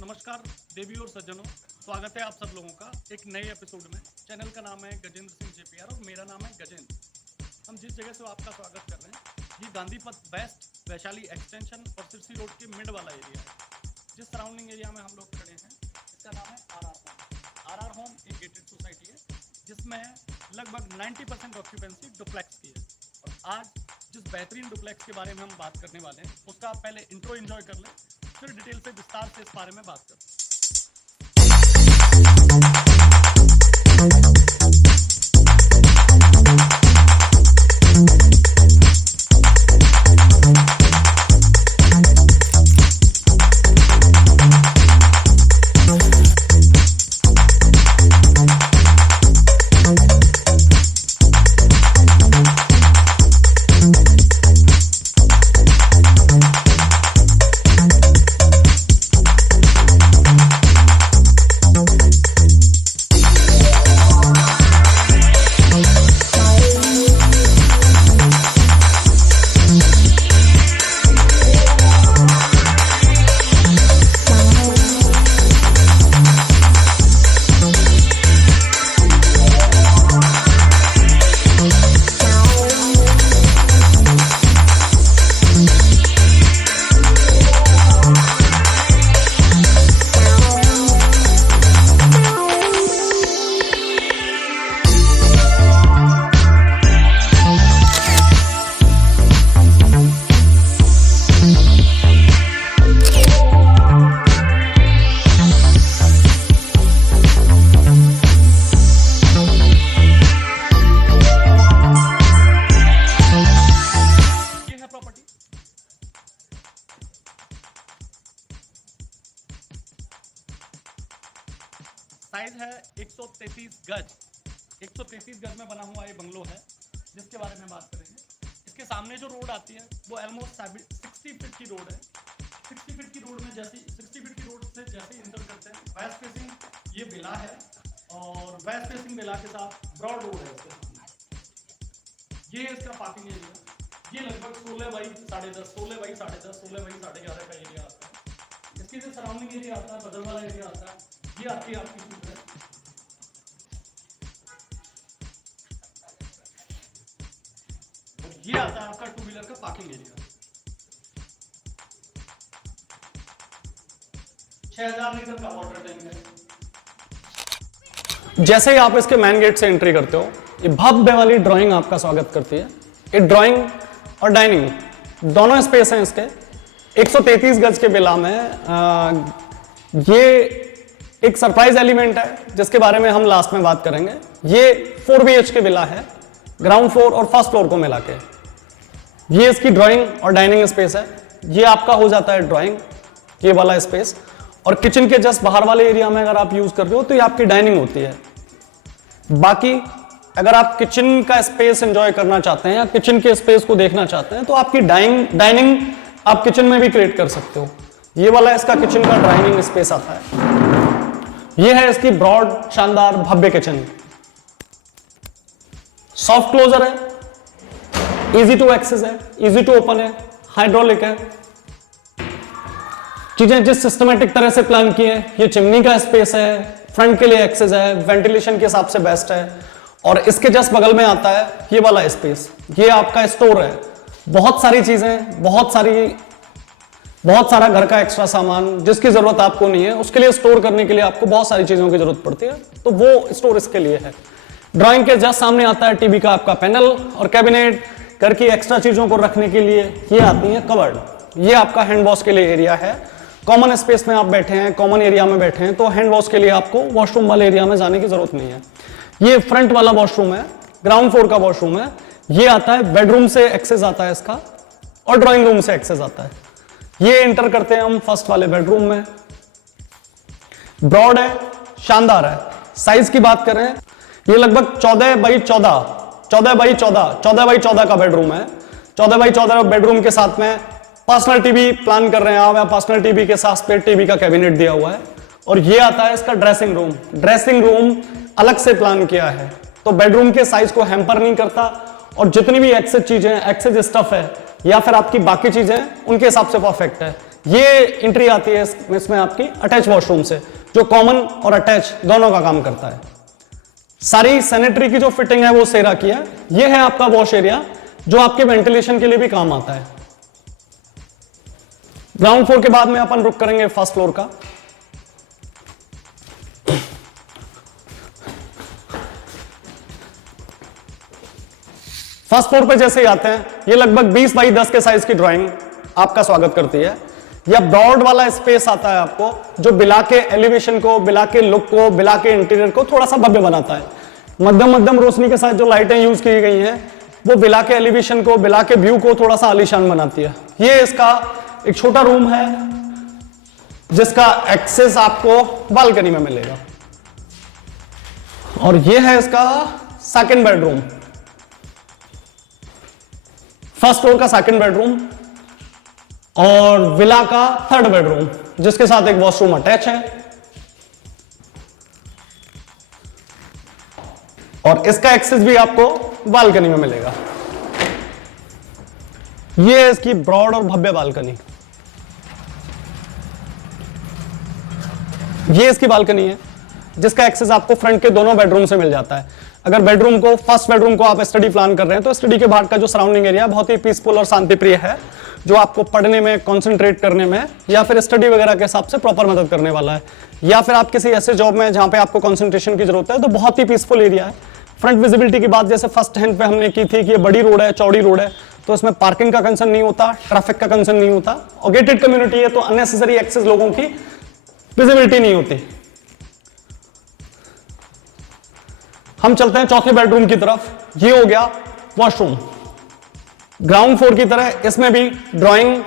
नमस्कार देवी और सज्जनों, स्वागत है आप सब लोगों का एक नए एपिसोड में। चैनल का नाम है गजेंद्र सिंह जेपीआर और मेरा नाम है गजेंद्र। हम जिस जगह से आपका स्वागत कर रहे हैं ये गांधी पथ वेस्ट, वैशाली एक्सटेंशन और सिरसी रोड के मिड वाला एरिया है। जिस सराउंडिंग एरिया में हम लोग खड़े हैं इसका नाम है आर होम। एक गेटेड सोसाइटी है जिसमें लगभग 90% ऑक्यूपेंसी डुप्लेक्स की है। और आज जिस बेहतरीन डुप्लेक्स के बारे में हम बात करने वाले हैं उसका आप पहले इंट्रो एंजॉय कर लें, फिर डिटेल से विस्तार से इस बारे में बात करते हैं। साइज है 133 गज। 133 गज में बना हुआ ये बंगलो है जिसके बारे में बात करेंगे। इसके सामने जो रोड आती है वो ऑलमोस्ट 60 फीट की रोड है। 60 फीट की रोड में 60 फीट की रोड से जैसे इंटर करते हैं वेस्ट फेसिंग ये विला है और वेस्ट फेसिंग विला के साथ ब्रॉड रोड है इसके सामने। ये है इसका पार्किंग एरिया। ये लगभग 16 बाई 10.5, 16 बाई 10.5, 16 बाई 11.5 का एरिया आता है। इसके जो सराउंडिंग एरिया आता है, बदल वाला एरिया आता है, ये आती है आपकी सूट है। और ये आता है आपका टू व्हीलर का पार्किंग एरिया। 6000 लीटर का वाटर टैंक है। जैसे ही आप इसके मेन गेट से एंट्री करते हो ये भव्य वाली ड्राइंग आपका स्वागत करती है। ये ड्राइंग और डाइनिंग दोनों स्पेस हैं इसके। 133 गज के विला में ये एक सरप्राइज एलिमेंट है जिसके बारे में हम लास्ट में बात करेंगे। ये 4 BHK विला है, ग्राउंड फ्लोर और फर्स्ट फ्लोर को मिला के। ये इसकी ड्राइंग और डाइनिंग स्पेस है। ये आपका हो जाता है ड्राइंग, ये वाला स्पेस। और किचन के जस्ट बाहर वाले एरिया में अगर आप यूज कर रहे हो तो ये आपकी डाइनिंग होती है। बाकी अगर आप किचन का स्पेस एंजॉय करना चाहते हैं या किचन के स्पेस को देखना चाहते हैं तो आपकी डाइनिंग आप किचन में भी क्रिएट कर सकते हो। ये वाला इसका किचन का डाइनिंग स्पेस आता है। ये है इसकी ब्रॉड शानदार भव्य किचन। सॉफ्ट क्लोजर है, इजी टू एक्सेस है, इजी टू ओपन है, हाइड्रोलिक है। चीजें जिस सिस्टमेटिक तरह से प्लान की है। ये चिमनी का स्पेस है, फ्रंट के लिए एक्सेस है, वेंटिलेशन के हिसाब से बेस्ट है। और इसके जस्ट बगल में आता है ये वाला स्पेस। ये आपका स्टोर है। बहुत सारी चीजें, बहुत सारा घर का एक्स्ट्रा सामान जिसकी जरूरत आपको नहीं है उसके लिए स्टोर करने के लिए आपको बहुत सारी चीजों की जरूरत पड़ती है, तो वो स्टोर इसके लिए है। ड्राइंग के जस्ट सामने आता है टीवी का आपका पैनल और कैबिनेट। घर की एक्स्ट्रा चीजों को रखने के लिए ये आती है कवर्ड। ये आपका हैंड वॉश के लिए एरिया है। कॉमन स्पेस में आप बैठे हैं, कॉमन एरिया में बैठे हैं तो हैंड वॉश के लिए आपको वॉशरूम वाले एरिया में जाने की जरूरत नहीं है। ये फ्रंट वाला वॉशरूम है, ग्राउंड फ्लोर का वॉशरूम है। ये आता है बेडरूम से एक्सेस आता है इसका और ड्राइंग रूम से एक्सेस आता है। ये एंटर करते हैं हम फर्स्ट वाले बेडरूम में। ब्रॉड है, शानदार है। साइज की बात करें ये लगभग 14 बाई 14 का बेडरूम है। 14 बाई 14 बेडरूम के साथ में पर्सनल टीवी प्लान कर रहे हैं आप, या पर्सनल टीवी के साथ स्पेयर टीवी का कैबिनेट दिया हुआ है। और ये आता है इसका ड्रेसिंग रूम। ड्रेसिंग रूम अलग से प्लान किया है तो बेडरूम के साइज को हैम्पर नहीं करता और जितनी भी एक्सेस चीजें, एक्सेस स्टफ है या फिर आपकी बाकी चीजें उनके हिसाब से परफेक्ट है। ये एंट्री आती है इसमें आपकी अटैच वॉशरूम से, जो कॉमन और अटैच दोनों का काम करता है। सारी सैनिटरी की जो फिटिंग है वो सेरा की है। ये है आपका वॉश एरिया जो आपके वेंटिलेशन के लिए भी काम आता है। ग्राउंड फ्लोर के बाद में अपन रुक करेंगे फर्स्ट फ्लोर का। फर्स्ट फ्लोर पे जैसे ही आते हैं, ये लगभग 20 बाई 10 के साइज की ड्राइंग आपका स्वागत करती है। यह ब्रॉड वाला स्पेस आता है आपको, जो बिला के एलिवेशन को, बिला के लुक को, बिला के इंटीरियर को थोड़ा सा भव्य बनाता है। मध्यम मध्यम रोशनी के साथ जो लाइटें यूज की गई हैं वो बिला के एलिवेशन को, बिला के व्यू को थोड़ा सा आलीशान बनाती है। ये इसका एक छोटा रूम है जिसका एक्सेस आपको बालकनी में मिलेगा, और ये है इसका सेकंड बेडरूम, फर्स्ट फ्लोर का सेकंड बेडरूम और विला का थर्ड बेडरूम, जिसके साथ एक वॉशरूम अटैच है। और इसका एक्सेस भी आपको बालकनी में मिलेगा। ये है इसकी ब्रॉड और भव्य बालकनी। ये इसकी बालकनी है जिसका एक्सेस आपको फ्रंट के दोनों बेडरूम से मिल जाता है। अगर बेडरूम को, फर्स्ट बेडरूम को आप स्टडी प्लान कर रहे हैं तो स्टडी के बाहर का जो सराउंडिंग एरिया बहुत ही पीसफुल और शांतिप्रिय है, जो आपको पढ़ने में, कंसंट्रेट करने में या फिर स्टडी वगैरह के हिसाब से प्रॉपर मदद करने वाला है। या फिर आप किसी ऐसे जॉब में जहां पे आपको कंसंट्रेशन की जरूरत है तो बहुत ही पीसफुल एरिया है। फ्रंट विजिबिलिटी की बात जैसे फर्स्ट हैंड पे हमने की थी कि ये बड़ी रोड है, चौड़ी रोड है, तो इसमें पार्किंग का कंसर्न नहीं होता, ट्रैफिक का कंसर्न नहीं होता, और गेटेड कम्युनिटी है तो अननेसेसरी एक्सेस लोगों की विजिबिलिटी नहीं होती। हम चलते हैं चौथे बेडरूम की तरफ। ये हो गया वॉशरूम। ग्राउंड फ्लोर की तरह इसमें भी ड्राइंग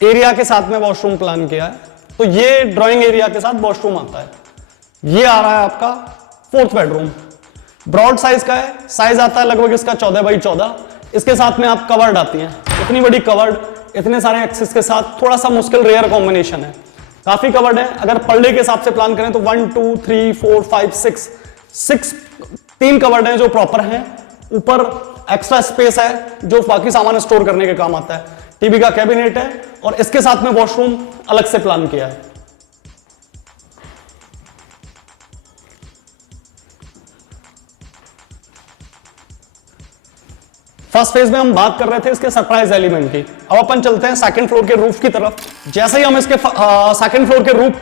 एरिया के साथ में वॉशरूम प्लान किया है, तो ये ड्राइंग एरिया के साथ वॉशरूम आता है। ये आ रहा है आपका फोर्थ बेडरूम, ब्रॉड साइज का है, साइज आता है लगभग इसका 14 बाई 14। इसके साथ में आप कवर्ड आती हैं। इतनी बड़ी कवर्ड, इतने सारे एक्सेस के साथ थोड़ा सा मुश्किल, रेयर कॉम्बिनेशन है। काफी कवर्ड है। अगर पर डे के हिसाब से प्लान करें तो 1 2 3 4 5 6 3 कवर्ड हैं जो प्रॉपर हैं। ऊपर एक्स्ट्रा स्पेस है जो बाकी सामान स्टोर करने के काम आता है। टीवी का कैबिनेट है और इसके साथ में वॉशरूम अलग से प्लान किया है। फर्स्ट फेज में हम बात कर रहे थे इसके सरप्राइज एलिमेंट की। अब अपन चलते हैं सेकंड फ्लोर के रूफ की तरफ। जैसे ही हम इसके सेकंड फ्लोर के रूफ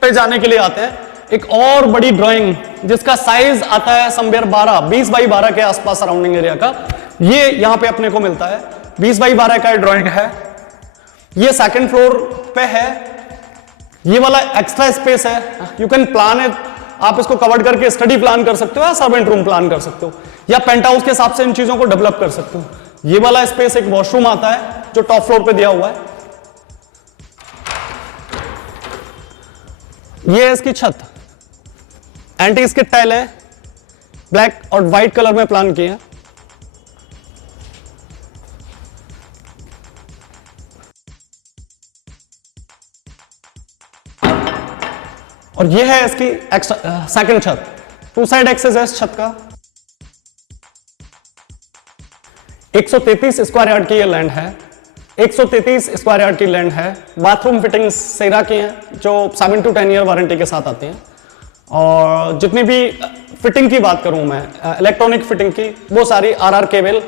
पे जाने के लिए आते हैं, एक और बड़ी ड्राइंग जिसका साइज आता है समवेयर 20 बाई 12 के आसपास सराउंडिंग एरिया का, ये यहां पे अपने को मिलता है। 20 बाई 12 का ड्राइंग है। ये सेकंड फ्लोर पे है। ये वाला एक्स्ट्रा स्पेस है, यू कैन प्लान इट। आप इसको कवर करके स्टडी प्लान कर सकते हो या सर्वेंट रूम प्लान कर सकते हो या पेंट हाउस के हिसाब से इन चीजों को डेवलप कर सकते हो। ये वाला स्पेस एक वॉशरूम आता है जो टॉप फ्लोर पे दिया हुआ है। ये है इसकी छत, एंटी स्किड टाइल है, ब्लैक और व्हाइट कलर में प्लान किए हैं। और ये है इसकी सेकंड छत, 2 साइड एक्सेस है इस छत का। 133 स्क्वायर यार्ड की ये लैंड है। 133 स्क्वायर यार्ड की लैंड है। बाथरूम फिटिंग सेरा की हैं जो 7 to 10 ईयर वारंटी के साथ आती हैं। और जितनी भी फिटिंग की बात करूं मैं, इलेक्ट्रॉनिक फिटिंग की, वो सारी आरआर केबल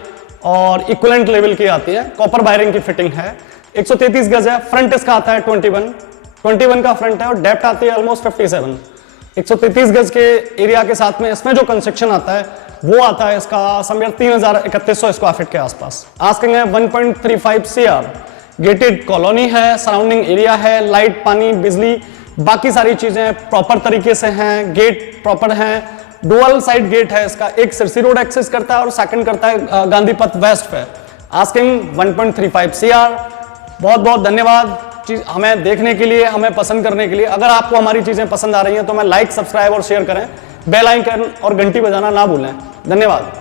और इक्विवेलेंट लेवल की आती है। कॉपर वायरिंग की फिटिंग है। 133 गज है। फ्रंट इसका आता है 21 का फ्रंट है और डेप्थ आती है ऑलमोस्ट 57। 133 गज के एरिया के साथ में इसमें जो कंस्ट्रक्शन आता है वो आता है इसका समवेयर 3100 स्क्वायर फीट के आसपास। आस्किंग है 1.35 CR। गेटेड कॉलोनी है, सराउंडिंग एरिया है, लाइट, पानी, बिजली, बाकी सारी चीजें प्रॉपर तरीके से हैं। गेट प्रॉपर हैं। डुअल साइड गेट है इसका, एक सिरसी रोड एक्सेस करता है और सेकंड करता है गांधी पथ वेस्ट पे। Asking 1.35 CR। बहुत बहुत धन्यवाद चीज हमें देखने के लिए, हमें पसंद करने के लिए। अगर आपको हमारी चीजें पसंद आ रही हैं तो हमें लाइक, सब्सक्राइब और शेयर करें। बेल आइकन और घंटी बजाना ना भूलें। धन्यवाद।